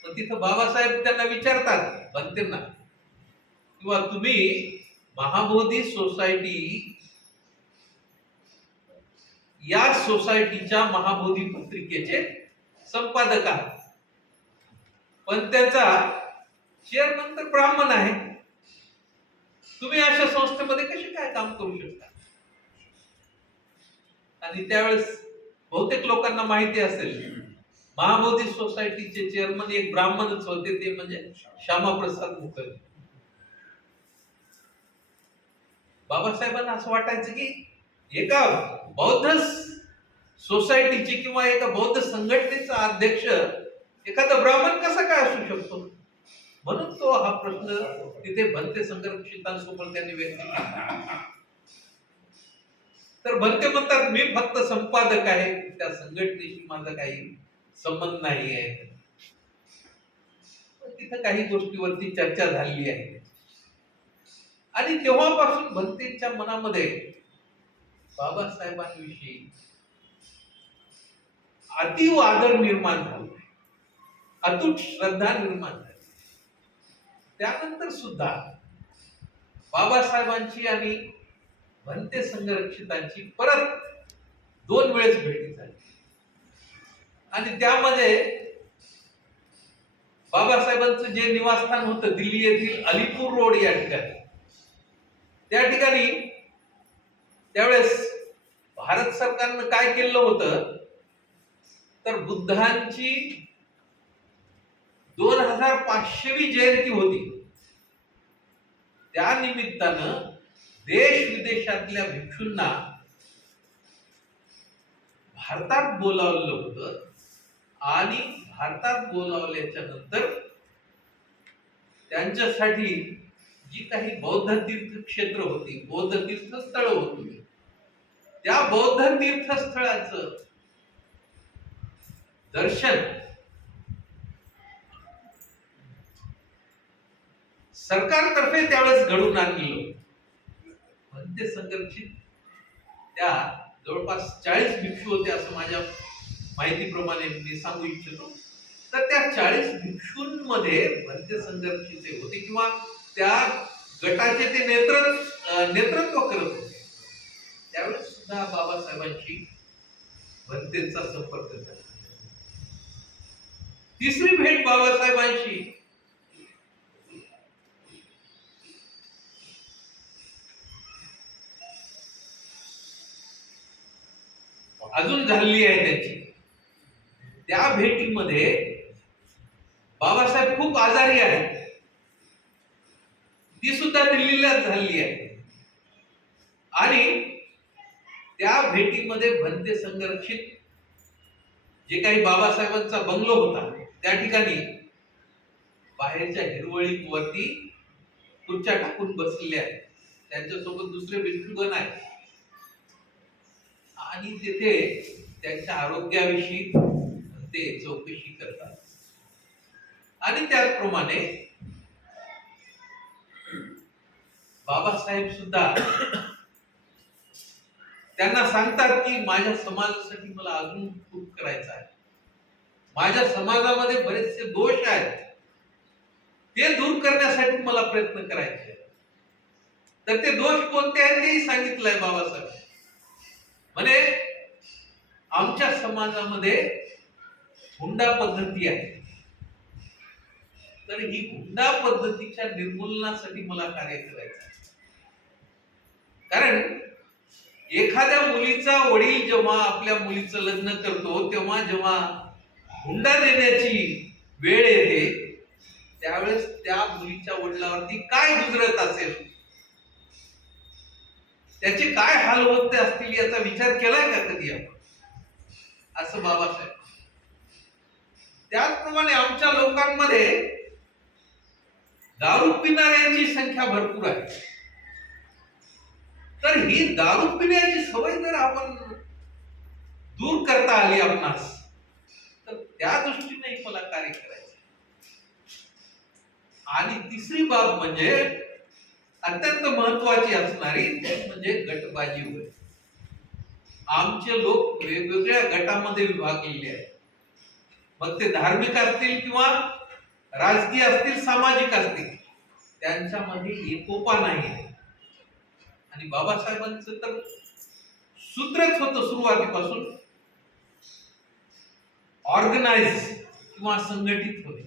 तर तिथं बाबासाहेब त्यांना विचारतात भंतेंना, किंवा तुम्ही महाबोधी सोसायटी या सोसायटीच्या महाबोधी पत्रिकेचे संपादक आहात, पण त्याचा चेअरमन तर ब्राह्मण आहे, तुम्ही अशा संस्थेमध्ये कसे काय काम करू शकता? आणि त्यावेळेस बहुतेक लोकांना माहिती असेल महाबोधी सोसायटीचे चेअरमन एक ब्राह्मणच होते, ते म्हणजे श्यामाप्रसाद मुखर्जी. बाबासाहेबांना असं वाटायचं की एका बौद्ध सोसायटीचे किंवा एका बौद्ध संघटनेचा अध्यक्ष एखादा ब्राह्मण कसा काय असू शकतो, म्हणून तो हा प्रश्न तिथे भंते संघर्षितांसोबत त्यांनी व्यक्त केला. तर भलते म्हणतात मी फक्त संपादक आहे, त्या संघटनेशी माझा काही संबंध नाही आहे. तिथं काही गोष्टीवरती चर्चा झालेली आहे आणि तेव्हापासून भलतेंच्या मनामध्ये बाबासाहेबांविषयी अतीव आदर निर्माण झाला, अतूट श्रद्धा निर्माण झाली. त्यानंतर सुद्धा बाबासाहेबांची आणि भंते संघरक्षितांची परत 2 वेळेस भेटी झाली आणि त्यामध्ये बाबासाहेबांचं जे निवासस्थान होतं दिल्ली येथील अलीपूर रोड या ठिकाणी, त्या ठिकाणी त्यावेळेस भारत सरकारनं काय केलं होतं, तर बुद्धांची 2500वी जयंती होती. त्या निमित्तानं देश विदेशातल्या भिक्षूंना भारतात बोलावलं होतं आणि भारतात बोलावल्याच्या नंतर त्यांच्यासाठी जी काही बौद्ध तीर्थक्षेत्र होती, बौद्ध तीर्थस्थळ होती, त्या बौद्ध तीर्थस्थळाचं दर्शन सरकारतर्फे त्यावेळेस घडून आणलं. भंते संघर्षित त्या जवळपास 40 भिक्षू होते असं माझ्या माहितीप्रमाणे मी सांगू इच्छितो. तर त्या 40 भिक्षूंमध्ये भंते संघर्षित होते किंवा त्या गटाचे ते नेतृत्व करत होते. त्यावेळेस सुद्धा बाबासाहेबांशी भंतेचा संपर्क झाला. तिसरी भेट बाबासाहेबांशी अजून झालेली आहे त्याची. त्या भेटीमध्ये बाबासाहेब खूप आजारी आहेत, ती सुद्धा दिल्लीलाच झालेली आहे आणि त्या भेटीमध्ये भंते संघर्षित जे काही बाबासाहेबांचा बंगलो होता त्या ठिकाणी बाहेरच्या हिरवळीवरती खुर्च्या टाकून बसलेले आहेत, त्यांच्यासोबत दुसरे भिक्षुगण आहेत आणि तिथे त्यांच्या आरोग्याविषयी ते चौकशी करतात आणि त्याचप्रमाणे बाबासाहेब सुद्धा त्यांना सांगतात की माझ्या समाजासाठी मला अजून खूप करायचं आहे, माझ्या समाजामध्ये बरेचसे दोष आहेत, ते दूर करण्यासाठी मला प्रयत्न करायचे. तर ते दोष कोणते आहेत तेही सांगितलंय बाबासाहेब. म्हणे आमच्या समाजामध्ये हुंडा पद्धती आहे, तर ही हुंडा पद्धतीच्या निर्मूलनासाठी मला कार्य करायचं आहे. कारण एखाद्या मुलीचा वडील जेव्हा आपल्या मुलीचं लग्न करतो तेव्हा जेव्हा हुंडा देण्याची वेळ येते त्यावेळेस त्या मुलीच्या वडिलांवरती काय गुजरत असेल, त्याचे काय हाल होते असतील याचा विचार केलाय का कधी आपण, असं बाबासाहेब. त्याचप्रमाणे आमच्या लोकांमध्ये दारू पिणाऱ्यांची संख्या भरपूर आहे, तर ही दारू पिण्याची सवय जर आपण दूर करता आली आपणास तर त्या दृष्टीने मला कार्य करायचं. आणि तिसरी बाब म्हणजे अत्यंत महत्वाची असणारी म्हणजे गटबाजी होय. आमचे लोक वेगवेगळ्या गटामध्ये विभागलेले आहेत, मग ते धार्मिक असतील किंवा राजकीय असतील, सामाजिक असतील, त्यांच्यामध्ये एकोपा नाही आहे. आणि बाबासाहेबांचं तर सूत्रच होतं सुरुवातीपासून ऑर्गनाइज किंवा संघटित होणे,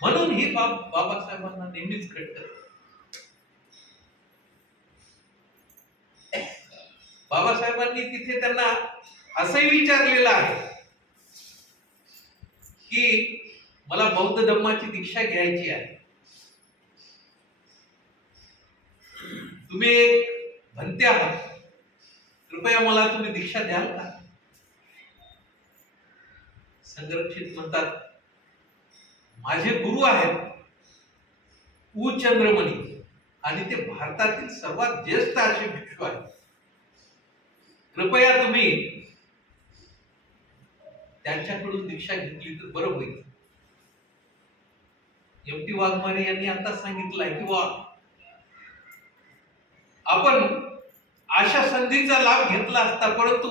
म्हणून ही बाब बाबासाहेबांना नेहमीच घडत. बाबासाहेबांनी तिथे त्यांना असंही विचारलेलं आहे की मला बौद्ध धर्माची दीक्षा घ्यायची आहे, तुम्ही एक भंते आहात, कृपया मला तुम्ही दीक्षा द्याल का? संघरक्षित म्हणतात माझे गुरु आहेत उ चंद्रमणी आणि ते भारतातील सर्वात ज्येष्ठ असे भिक्षू आहेत, कृपया तुम्ही त्यांच्याकडून दीक्षा घेतली तर बरं होईल. एम.टी. वाघमारे यांनी आता सांगितलंय की वा आपण अशा संधीचा लाभ घेतला असता, परंतु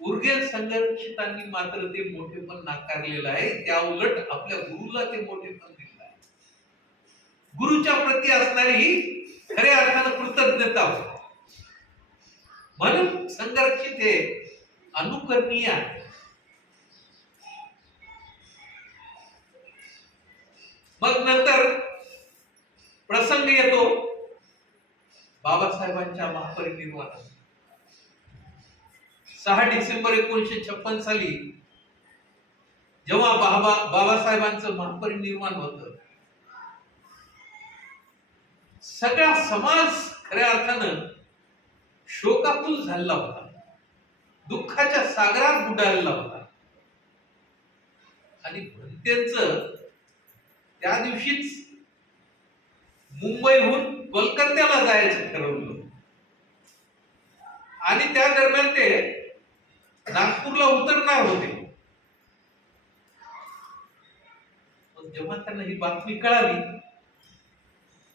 उर्गेल संघर्षितांनी मात्र ते मोठेपण नाकारलेलं आहे. त्या उलट आपल्या गुरुला ते मोठेपण दिलं आहे. गुरुच्या प्रती असणारी ही खऱ्या अर्थानं कृतज्ञता होती. म्हणून संघर्षित हे अनुकरणीय आहे. मग नंतर प्रसंग येतो बाबासाहेबांच्या महापरिनिर्वाणाचा. 6 डिसेंबर 1956 साली जेव्हा बाबासाहेबांचं महापरिनिर्वाण होतं, सगळा समाज खऱ्या अर्थानं शोकाकुल झाला होता, दुःखाच्या सागरात बुडालेला होता. आणि भंतेंचं त्या दिवशीच मुंबईहून कोलकात्याला जायचं ठरवलं आणि त्या दरम्यान ते नागपूरला उतरणार होते. जेव्हा त्यांना ही बातमी कळाली,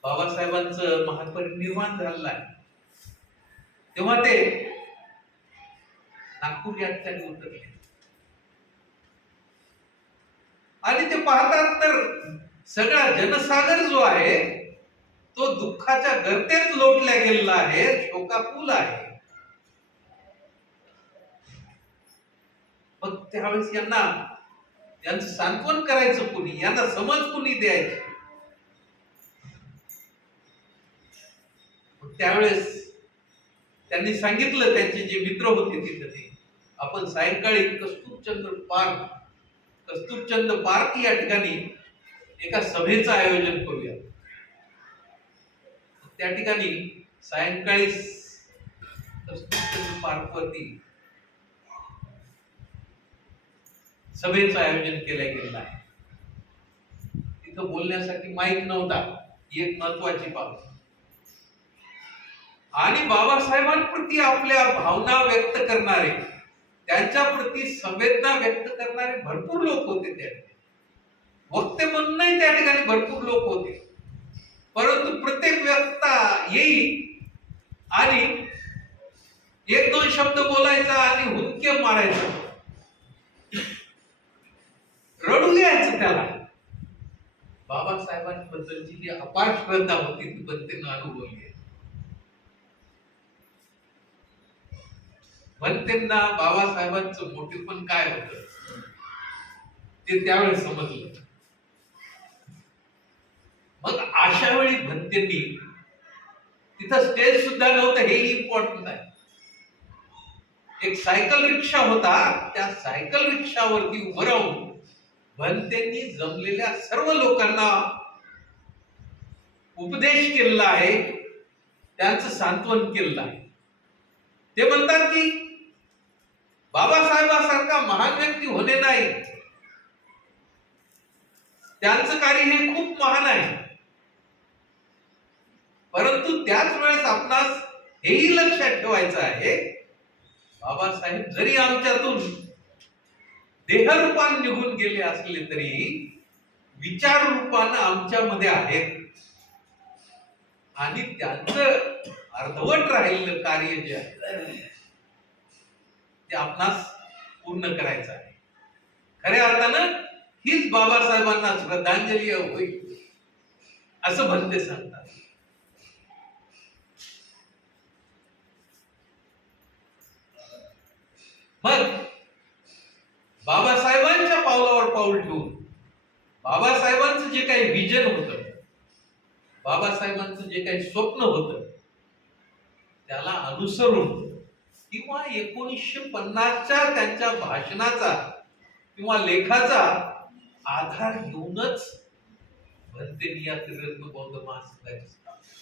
बाबासाहेबांचं महापरिनिर्वाण झालेलं आहे, तेव्हा ते नागपूर या ठिकाणी उतरले. आणि ते पाहतात तर सगळा जनसागर जो आहे तो दुःखाच्या गर्तेत लोटल्या गेलेला आहे, शोकाकुल आहे. मग त्यावेळेस यांचं सांत्वन करायचं कुणी, यांना समज कुणी द्यायची. त्यावेळेस त्यांनी सांगितलं, त्यांचे जे मित्र होते तिथे, ते आपण सायंकाळी कस्तुरचंद पार्क या ठिकाणी एका सभेचं आयोजन करूया. त्या ठिकाणी सायंकाळी कस्तुरचंद पार्क वरती सभेचं आयोजन केलं गेलेलं आहे. तिथं बोलण्यासाठी माईक नव्हता, ही एक महत्वाची बाब. आणि बाबासाहेबांप्रती आपल्या भावना व्यक्त करणारे, त्यांच्या प्रती संवेदना व्यक्त करणारे भरपूर लोक होते त्या ठिकाणी. वक्ते म्हणूनही त्या ठिकाणी भरपूर लोक होते. परंतु प्रत्येक व्यक्ता येईल आणि एक दोन शब्द बोलायचा आणि हुंदके मारायचा, रडू द्यायचं त्याला. बाबासाहेबांबद्दलची जी अपार श्रद्धा होती ती बनतेनं अनुभवली आहे. बनतेंना बाबासाहेबांचं मोठेपण काय होतं ते त्यावेळेस समजलं. मग अशा वेळी भंतेंनी, तिथं स्टेज सुद्धा नव्हतं, हे इम्पॉर्टंट आहे. एक सायकल रिक्षा होता, त्या सायकल रिक्षावरती उभं राहून भंतेंनी जमलेल्या सर्व लोकांना उपदेश केलेला आहे, त्यांचं सांत्वन केलेलं आहे. ते म्हणतात की बाबासाहेबांसारखा महान व्यक्ती होणे नाही, त्यांचं कार्य हे खूप महान आहे. परंतु त्याच वेळेस आपणास हेही लक्षात ठेवायचं आहे, बाबासाहेब जरी आमच्यातून देहरूपान निघून गेले असले तरी विचार रूपानं आमच्यामध्ये आहेत. आणि त्यांचं अर्धवट राहिलेलं कार्य जे आहे ते आपणास पूर्ण करायचं आहे. खऱ्या अर्थानं हीच बाबासाहेबांना श्रद्धांजली होईल असं भंते सांगतात. मग बाबासाहेबांच्या पावलावर पाऊल ठेवून बाबासाहेबांचं जे काही विजन होतं, बाबासाहेबांचं जे काही स्वप्न होतं, त्याला अनुसरून किंवा 1950च्या त्यांच्या भाषणाचा किंवा लेखाचा आधार घेऊनच भंतेंनी या त्रिरत्न बौद्ध महासंघाची स्थापना.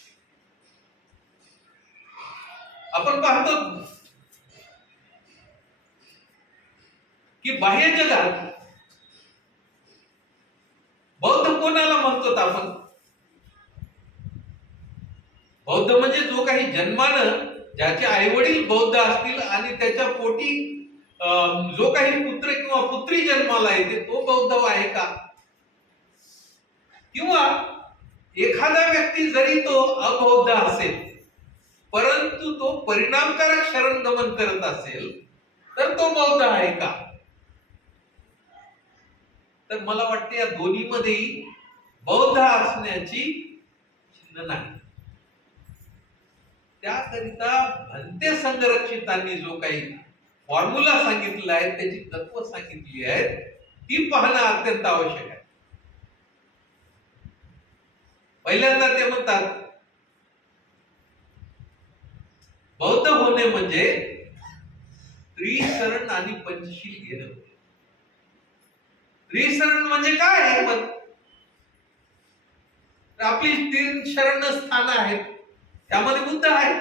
आपण पाहतो की बाह्य जगात बौद्ध कोणाला म्हणतो आपण? बौद्ध म्हणजे जो काही जन्मानं ज्याचे आई वडील बौद्ध असतील आणि त्याच्या पोटी जो काही पुत्र किंवा पुत्री जन्माला येते तो बौद्ध आहे का? किंवा एखादा व्यक्ती जरी तो अबौद्ध असेल परंतु तो परिणामकारक शरणगमन करत असेल तर तो बौद्ध आहे का? तर मला वाटते या दोन्हीमध्येही बौद्ध असण्याची चिन्ह नाही. त्याकरिता भंते संघरक्षितांनी जो काही फॉर्म्युला सांगितलेला आहे, त्याची तत्व सांगितली आहेत, ती पाहणं अत्यंत आवश्यक आहे. पहिल्यांदा ते म्हणतात बौद्ध होणे म्हणजे त्रिशरण आणि पंचशील घेणं. त्रिशरण म्हणजे काय आहे? पण आपली 3 शरण स्थान आहेत, त्यामध्ये बुद्ध आहे.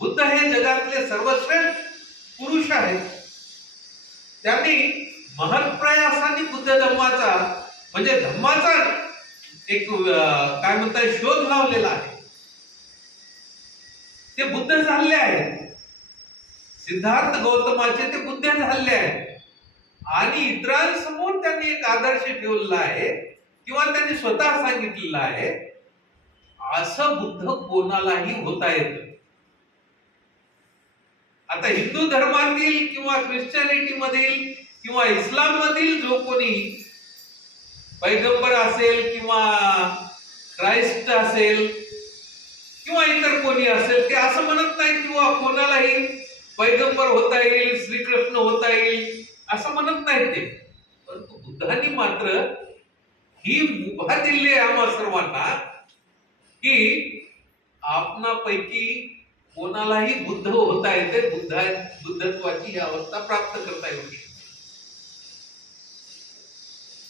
बुद्ध हे जगातले सर्वश्रेष्ठ पुरुष आहेत. त्यांनी महत्प्रयासाने बुद्ध धम्माचा म्हणजे धम्माचा एक काय म्हणतात शोध लावलेला आहे. ते बुद्ध झाले आहेत. सिद्धार्थ गौतमाचे ते बुद्ध झाले आहेत आणि इतरांसमोर त्यांनी एक आदर्श ठेवलेला आहे किंवा त्यांनी स्वतः सांगितलेलं आहे असं बुद्ध कोणालाही होता येतं. आता हिंदू धर्मातील किंवा ख्रिश्चनिटी मधील किंवा इस्लाम मधील जो कोणी पैगंबर असेल किंवा ख्राइस्ट असेल किंवा इतर कोणी असेल ते असं म्हणत नाही किंवा कोणालाही पैगंबर होता येईल, श्रीकृष्ण होता येईल असं म्हणत नाही ते. परंतु बुद्धांनी मात्र ही मुभा दिली आहे आम्हा सर्वांना की आपणापैकी कोणालाही बुद्ध होता येते, बुद्धत्वाची ही अवस्था प्राप्त करता येऊ शकते.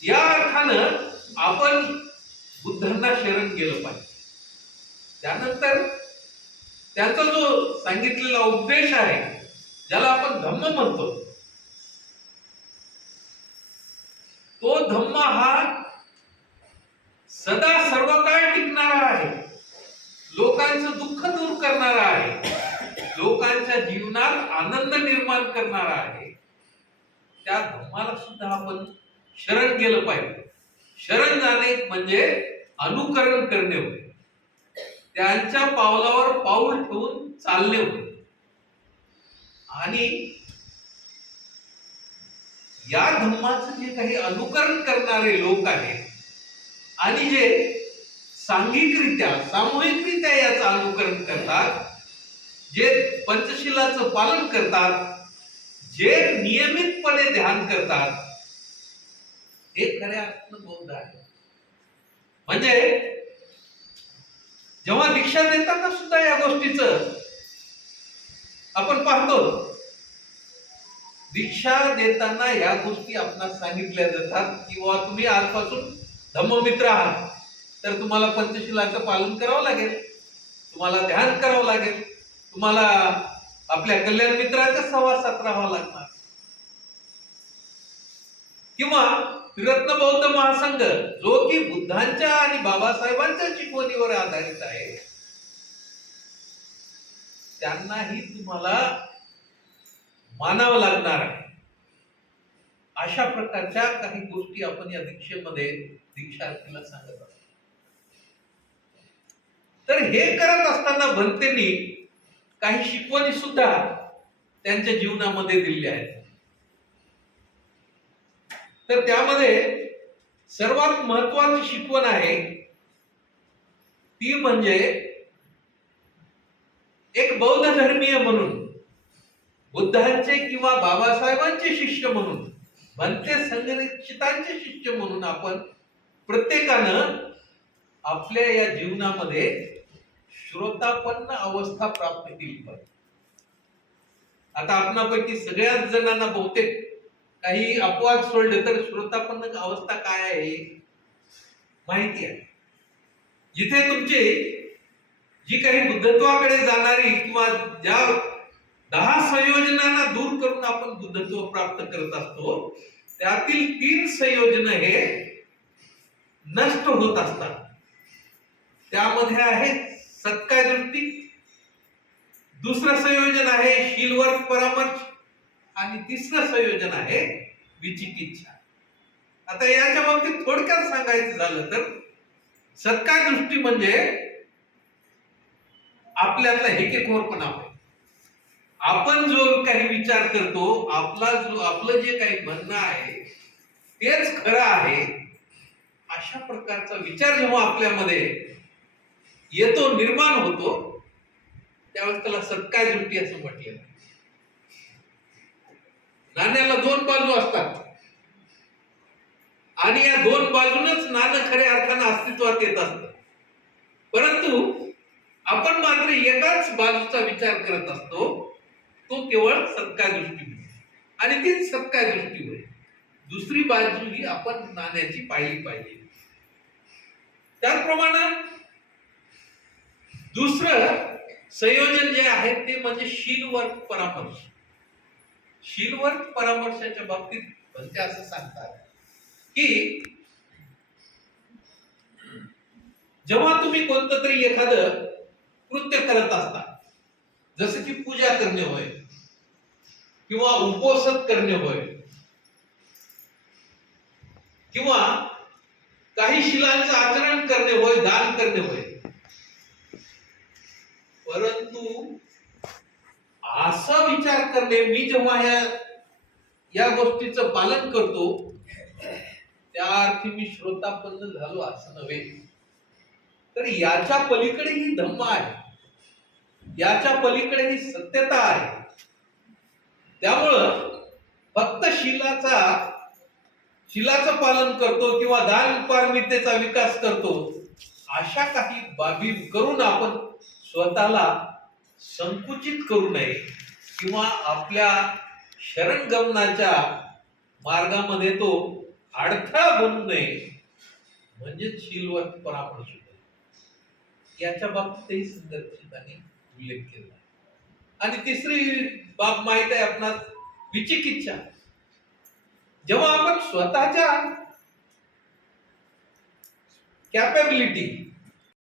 या अर्थानं आपण बुद्धांना शरण गेलं पाहिजे. त्यानंतर त्यांचा जो सांगितलेला उपदेश आहे ज्याला आपण धम्म म्हणतो, तो धम्म हा सदा सर्व काळ टिकणारा आहे, लोकांचं दुःख दूर करणारा आहे, लोकांच्या जीवनात आनंद निर्माण करणारा आहे. त्या धम्माला सुद्धा आपण शरण गेलं पाहिजे. शरण जाणे म्हणजे अनुकरण करणे होते, त्यांच्या पावलावर पाऊल ठेवून चालणे होते. आणि या धम्माचं जे काही अनुकरण करणारे लोक आहेत आणि जे सांघिकरित्या सामूहिकरित्या याचं अनुकरण करतात, जे पंचशिलाचं पालन करतात, जे नियमितपणे ध्यान करतात, हे खऱ्या अर्थानं बौद्ध आहे. म्हणजे जेव्हा दीक्षा देताना सुद्धा या गोष्टीचं आपण पाहतो. दीक्षा देताना या गोष्टी आपणास सांगितल्या जातात किंवा तुम्ही आजपासून धम्ममित्र आहात तर तुम्हाला पंचशिलाचं पालन करावं लागेल, तुम्हाला ध्यान करावं लागेल, तुम्हाला आपल्या कल्याण मित्राच्या सहवासात राहावं लागणार. किंवा त्रिरत्न बौद्ध महासंघ जो की बुद्धांच्या आणि बाबासाहेबांच्या शिकवणीवर आधारित आहे, त्यांनाही तुम्हाला मानावं लागणार आहे. अशा प्रकारच्या काही गोष्टी आपण या दीक्षेमध्ये दीक्षार्थीला सांगत आहोत. तर हे करत असताना भंतेंनी काही शिकवणी सुद्धा त्यांच्या जीवनामध्ये दिल्या आहेत. तर त्यामध्ये सर्वात महत्वाची शिकवण आहे ती म्हणजे एक बौद्ध धर्मीय म्हणून, बुद्धांचे किंवा बाबासाहेबांचे शिष्य म्हणून, भंते संघरक्षितांचे शिष्य म्हणून आपण प्रत्येकानं आपल्या या जीवनामध्ये श्रोतापन्न अवस्था प्राप्त केली पाहिजे. आता आपणापैकी सगळ्याच जणांना बहुतेक काही अपवाद सोडले तर श्रोतापन्न अवस्था काय आहे माहिती आहे. जिथे तुमची जी काही बुद्धत्वाकडे जाणारी किंवा ज्या 10 संयोजनांना दूर करून आपण बुद्धत्व प्राप्त करत असतो, त्यातील 3 संयोजन हे नष्ट होत असतात. त्यामध्ये आहे सत्काय दृष्टी, दुसरं संयोजन आहे शीलवर्ग परामर्श आणि तिसरं संयोजन आहे विचिकित्सा. आता याच्या बाबतीत थोडक्यात सांगायचं झालं तर सत्काय दृष्टी म्हणजे आपल्यातला हेकेखोरपणा होय. आपण जो काही विचार करतो, आपलं जे काही म्हणणं आहे तेच खरं आहे, अशा प्रकारचा विचार जेव्हा आपल्यामध्ये येतो, निर्माण होतो, त्यावेळेस त्याला सत्काय दृष्टी असं म्हटलेलं आहे. नाण्याला दोन बाजू असतात आणि या दोन बाजूनच नाणं खऱ्या अर्थानं अस्तित्वात येत असतं. परंतु आपण मात्र एकाच बाजूचा विचार करत असतो, तो केवळ सत्काय दृष्टी होय आणि तीच सत्काय दृष्टी होय. दुसरी बाजू ही आपण नाण्याची पाहिली पाहिजे. त्याचप्रमाणे दुसरं संयोजन जे आहे ते म्हणजे शीलवर्ग परामर्श. शीलवर्ग परामर्शाच्या बाबतीत भलते असं सांगतात की जेव्हा तुम्ही कोणतं तरी एखादं कृत्य करत असता, जसं की पूजा करणे होय किंवा उपोषण करणे होय किंवा काही शिलांचं आचरण करणे होय, दान करणे होय, परंतु असा विचार करणे, मी जेव्हा या गोष्टीचं पालन करतो त्या अर्थी मी श्रोतापन्न झालो असं नव्हे, तर याच्या पलीकडे ही धम्म आहे, याच्या पलीकडे ही सत्यता आहे. त्यामुळं फक्त शिलाचं पालन करतो किंवा दान पारमितेचा विकास करतो, अशा काही बाबी करून आपण स्वतःला संकुचित करू नये किंवा आपल्या शरणगमनाच्या मार्गामध्ये तो अडथळा बनू नये, म्हणजे शीलवर्ग परामर्श. याच्या बाबतीतही संदर्भाने उल्लेख केला. आणि तिसरी बाब माहित आहे आपणास, विचिकित्सा. जेव्हा आपण स्वतःच्या कॅपेबिलिटी